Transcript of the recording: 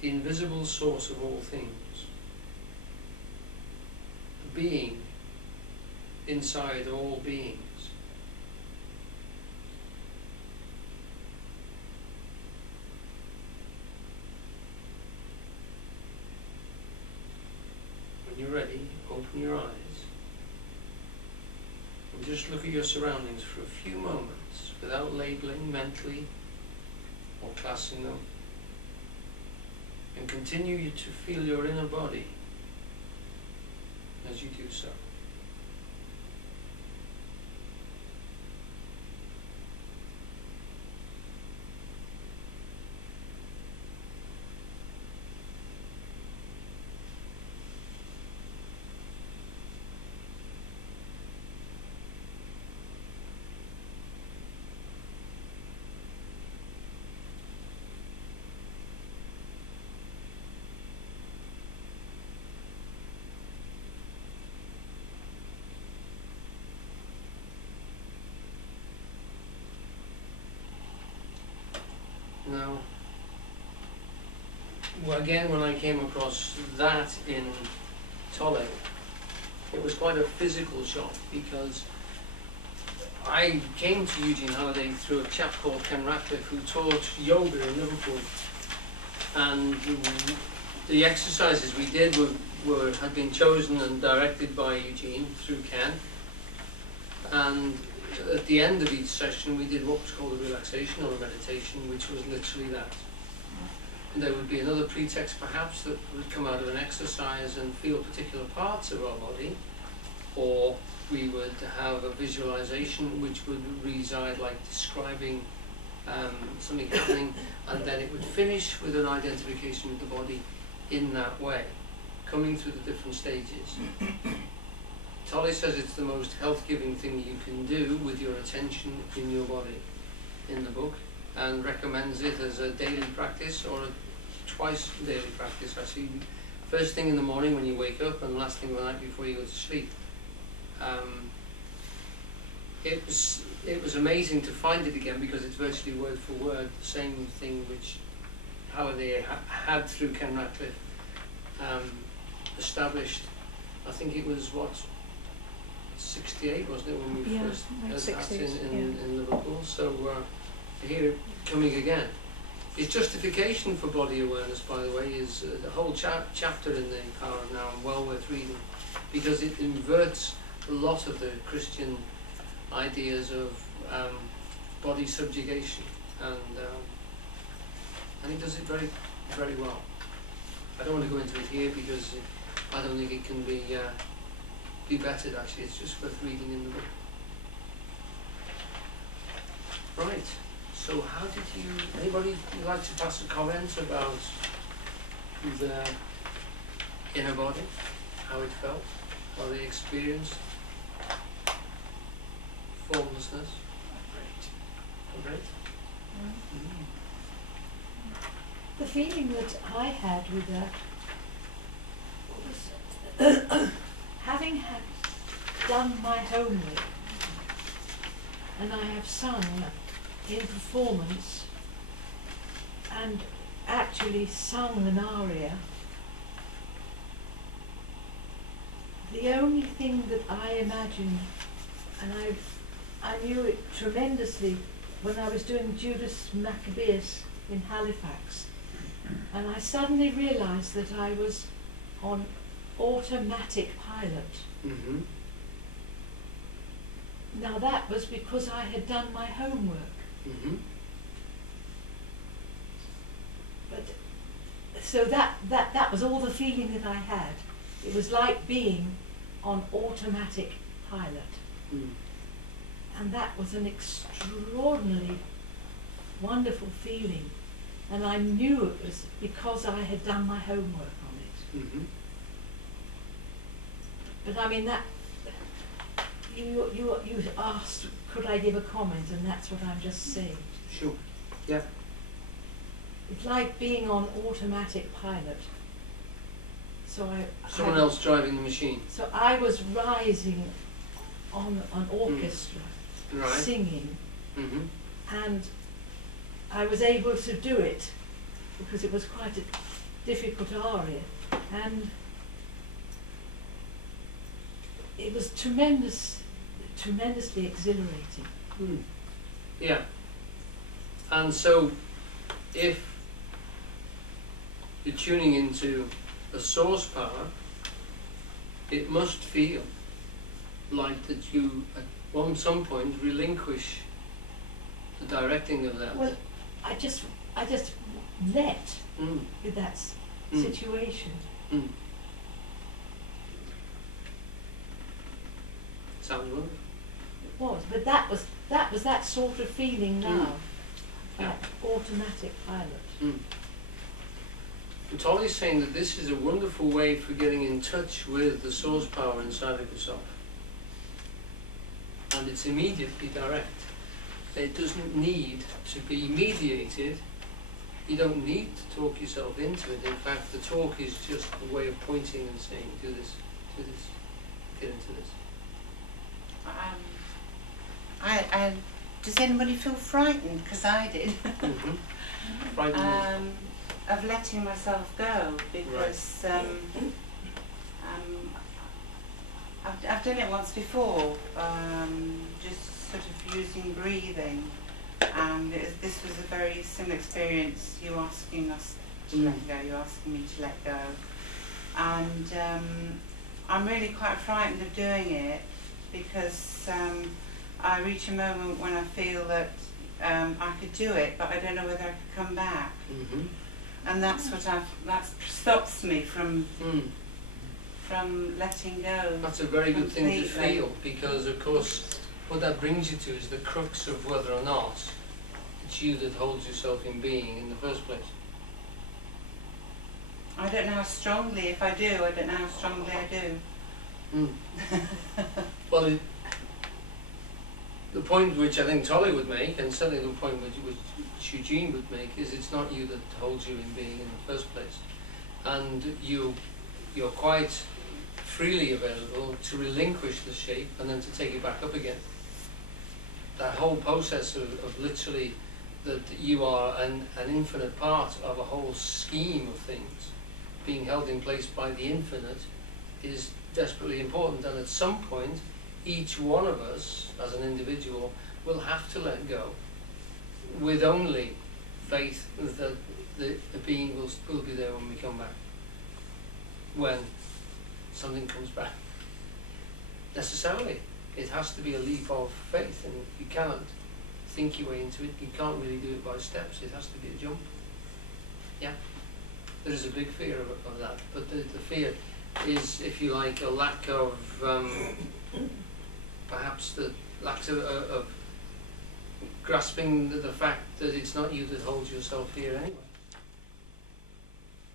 the invisible source of all things, the being inside all beings. When you're ready, open your eyes and just look at your surroundings for a few moments without labeling mentally or classing them, and continue to feel your inner body as you do so. Now, well, again, when I came across that in Tolle, it was quite a physical shock, because I came to Eugene Halliday through a chap called Ken Ratcliffe, who taught yoga in Liverpool, and the exercises we did had been chosen and directed by Eugene through Ken, and at the end of each session we did what was called a relaxation or a meditation, which was literally that. And there would be another pretext perhaps that would come out of an exercise and feel particular parts of our body, or we would have a visualization which would reside like describing something happening, and then it would finish with an identification with the body in that way, coming through the different stages. Tolle says it's the most health-giving thing you can do with your attention in your body in the book, and recommends it as a daily practice or a twice daily practice, actually. First thing in the morning when you wake up, and last thing the night before you go to sleep. It was amazing to find it again, because it's virtually word for word the same thing which Halliday had through Ken Ratcliffe established. I think it was what, 68, wasn't it, when we first heard that in Liverpool? So to hear it coming again. His justification for body awareness, by the way, is the whole chapter in The Power of Now, and well worth reading, because it inverts a lot of the Christian ideas of body subjugation, and he does it very, very well. I don't want to go into it here because I don't think it can be bettered. Actually, it's just worth reading in the book. Right. So, how did you? Anybody like to pass a comment about the inner body, how it felt, how they experienced formlessness? Great. The feeling that I had with that was having done my homework, and I have sung in performance and actually sung an aria. The only thing that I imagined, and I knew it tremendously when I was doing Judas Maccabeus in Halifax, and I suddenly realised that I was on automatic pilot. Mm-hmm. Now that was because I had done my homework. Mm-hmm. But so that was all the feeling that I had. It was like being on automatic pilot. Mm. And that was an extraordinarily wonderful feeling. And I knew it was because I had done my homework on it. Mm-hmm. But I mean, that you asked, could I give a comment, and that's what I'm just saying. Sure. Yeah. It's like being on automatic pilot. So Someone else driving the machine. So I was rising on an orchestra, Right. singing, Mm-hmm. and I was able to do it because it was quite difficult aria, and it was tremendously exhilarating. Mm. Yeah. And so, if you're tuning into a source power, it must feel like that you at some point relinquish the directing of that. Well, I just let with that situation. Mm. Sounds wonderful. It was, but that was that sort of feeling now, Yeah. that automatic pilot. Mm. But Tolle's saying that this is a wonderful way for getting in touch with the source power inside of yourself. And it's immediately direct. It doesn't need to be mediated. You don't need to talk yourself into it. In fact, the talk is just a way of pointing and saying, do this, get into this. Does anybody feel frightened? Because I did. Frightened. Of letting myself go, because I've done it once before, just sort of using breathing, and this was a very similar experience. You asking us to let go, you asking me to let go, and I'm really quite frightened of doing it, because I reach a moment when I feel that I could do it, but I don't know whether I could come back. And that's what that stops me from letting go. That's a very good thing to completely. feel, because of course what that brings you to is the crux of whether or not it's you that holds yourself in being in the first place. I don't know how strongly, if I do, I don't know how strongly I do. Well, the point which I think Tolle would make, and certainly the point which Eugene would make, is it's not you that holds you in being in the first place. And you're quite freely available to relinquish the shape and then to take it back up again. That whole process of literally that you are an infinite part of a whole scheme of things being held in place by the infinite is desperately important, and at some point each one of us as an individual will have to let go, with only faith that the being will be there when we come back, when something comes back. Necessarily, it has to be a leap of faith, and you cannot think your way into it. You can't really do it by steps. It has to be a jump. Yeah, there is a big fear of that, but the fear is, if you like, a lack of perhaps the lack of grasping the fact that it's not you that holds yourself here anyway.